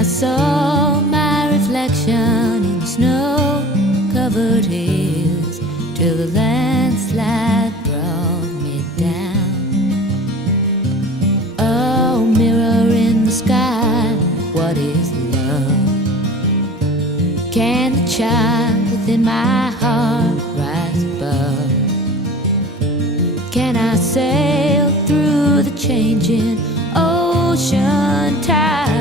I saw my reflection in snow-covered hills till the landslide brought me down. Oh, mirror in the sky, what is love? Can the child within my heart rise above? Can I sail through the changing ocean tide?